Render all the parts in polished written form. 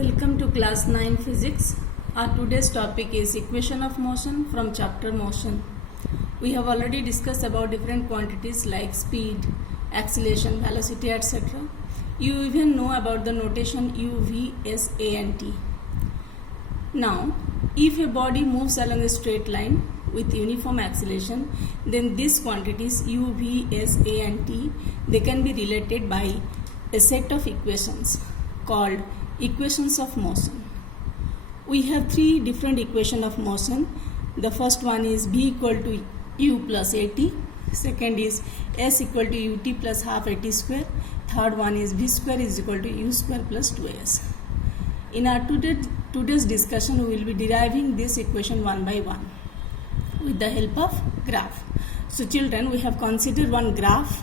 Welcome to class 9 physics. Our today's topic is equation of motion from chapter motion. We have already discussed about different quantities like speed, acceleration, velocity, etc. You even know about the notation u, v, s, a and t. Now, if a body moves along a straight line with uniform acceleration, then these quantities u, v, s, a and t, they can be related by a set of equations called equations of motion. We have three different equations of motion. The first one is v equal to u plus at. Second is s equal to ut plus half at square. Third one is v square is equal to u square plus 2s. In our today's discussion, we will be deriving this equation one by one with the help of graph. So children, we have considered one graph,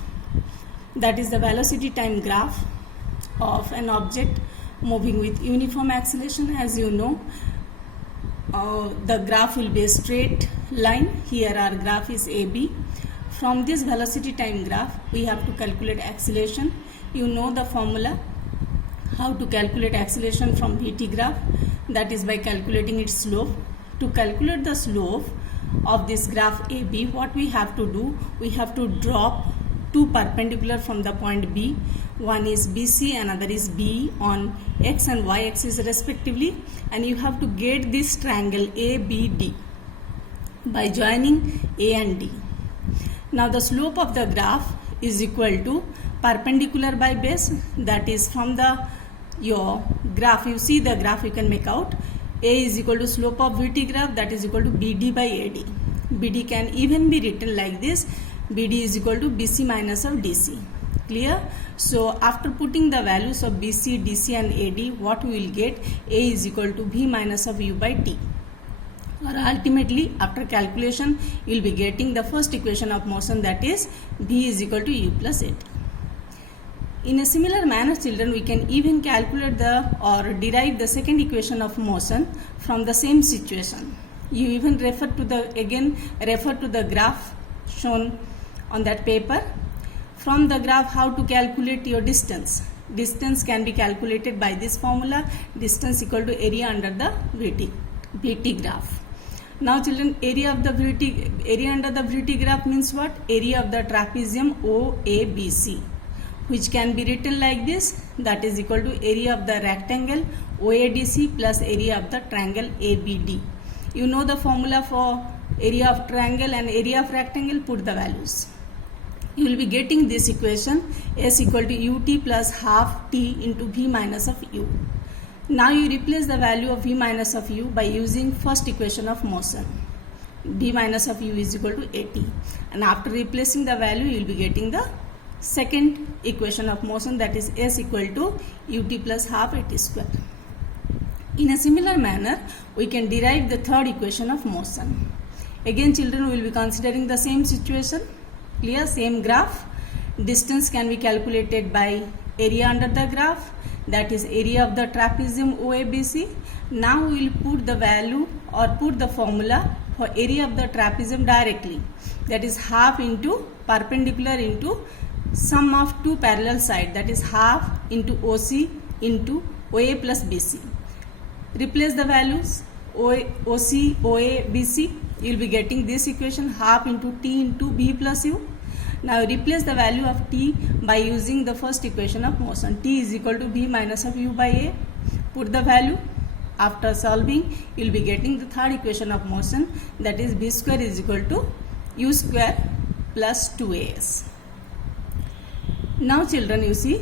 that is the velocity time graph of an object moving with uniform acceleration. As you know, the graph will be a straight line. Here our graph is AB. From this velocity time graph, we have to calculate acceleration. You know the formula how to calculate acceleration from VT graph, that is by calculating its slope. To calculate the slope of this graph AB, what we have to do, we have to drop two perpendicular from the point B. One is BC, another is B on x and y axis respectively, and you have to get this triangle ABD by joining A and D. Now the slope of the graph is equal to perpendicular by base, that is from your graph, you see the graph, you can make out A is equal to slope of VT graph, that is equal to BD by AD. BD can even be written like this, BD is equal to BC minus of DC. Clear? So after putting the values of BC, DC and AD, what we will get, A is equal to V minus of U by T. Or ultimately, after calculation, you will be getting the first equation of motion, that is V is equal to U plus AT. In a similar manner, children, we can even calculate or derive the second equation of motion from the same situation. You even refer to the graph shown on that paper. From the graph, how to calculate your distance. Distance can be calculated by this formula, distance equal to area under the VT graph. Now children, area under the VT graph means what? Area of the trapezium OABC, which can be written like this, that is equal to area of the rectangle OADC plus area of the triangle ABD. You know the formula for area of triangle and area of rectangle, put the values. You will be getting this equation, S equal to ut plus half t into v minus of u. Now you replace the value of v minus of u by using first equation of motion. V minus of u is equal to at. And after replacing the value, you will be getting the second equation of motion, that is S equal to ut plus half at square. In a similar manner, we can derive the third equation of motion. Again children, we will be considering the same situation. Clear? Same graph. Distance can be calculated by area under the graph, that is area of the trapezium OABC. Now we will put the value or put the formula for area of the trapezium directly, that is half into perpendicular into sum of two parallel sides, that is half into OC into OA plus BC. Replace the values OC, OA, BC. You will be getting this equation, half into T into B plus U. Now replace the value of T by using the first equation of motion. T is equal to V minus of U by A. Put the value. After solving, you will be getting the third equation of motion, that is V square is equal to U square plus 2AS. Now children, you see,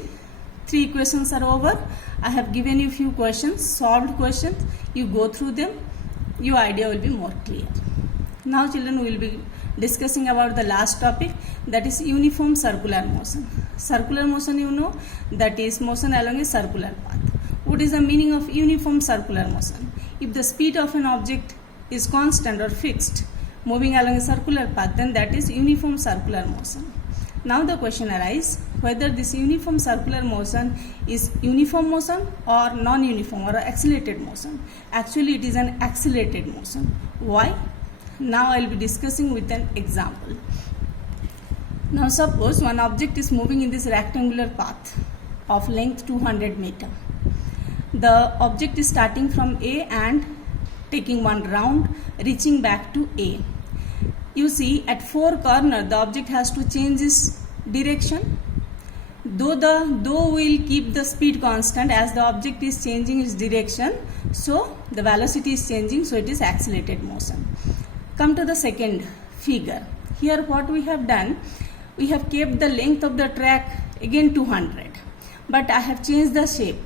three equations are over. I have given you few questions, solved questions. You go through them, your idea will be more clear. Now children, we will be discussing about the last topic, that is uniform circular motion. Circular motion, you know, that is motion along a circular path. What is the meaning of uniform circular motion? If the speed of an object is constant or fixed, moving along a circular path, then that is uniform circular motion. Now the question arises whether this uniform circular motion is uniform motion or non-uniform or accelerated motion. Actually, it is an accelerated motion. Why? Now I will be discussing with an example. Now suppose one object is moving in this rectangular path of length 200 meter. The object is starting from A and taking one round, reaching back to A. You see, at 4 corners, the object has to change its direction. Though we'll keep the speed constant, as the object is changing its direction, so the velocity is changing, so it is accelerated motion. Come to the second figure. Here what we have done, we have kept the length of the track again 200, but I have changed the shape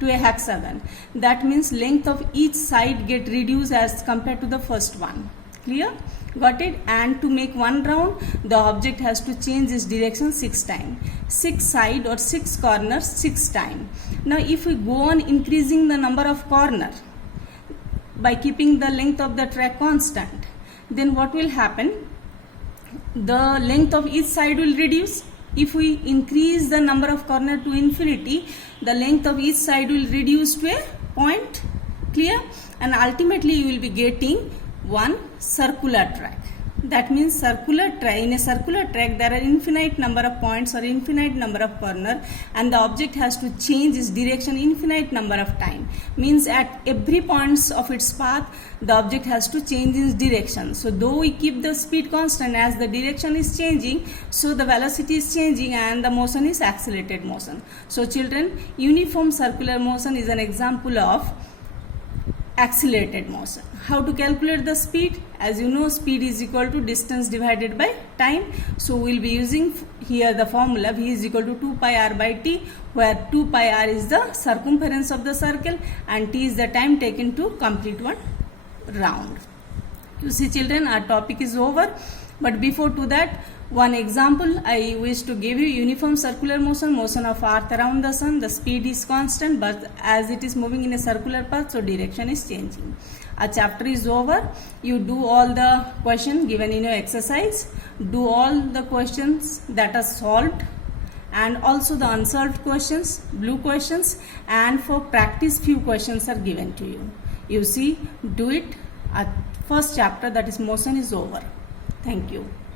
to a hexagon. That means length of each side get reduced as compared to the first one. Clear? Got it? And to make one round, the object has to change its direction 6 times. 6 side or 6 corners 6 times. Now if we go on increasing the number of corners by keeping the length of the track constant, then what will happen? The length of each side will reduce. If we increase the number of corners to infinity, the length of each side will reduce to a point. Clear? And ultimately you will be getting one circular track. That means in a circular track there are infinite number of points or infinite number of corners, and the object has to change its direction infinite number of time. Means at every points of its path, the object has to change its direction. So though we keep the speed constant, as the direction is changing, so the velocity is changing and the motion is accelerated motion. So children, uniform circular motion is an example of accelerated motion. How to calculate the speed? As you know, speed is equal to distance divided by time. So we will be using here the formula V is equal to 2 pi r by t, where 2 pi r is the circumference of the circle and t is the time taken to complete one round. You see children, our topic is over, but before to that, one example I wish to give you. Uniform circular motion, motion of earth around the sun. The speed is constant, but as it is moving in a circular path, so direction is changing. Our chapter is over. You do all the questions given in your exercise. Do all the questions that are solved, and also the unsolved questions, blue questions, and for practice few questions are given to you. You see, do it. Our first chapter, that is motion, is over. Thank you.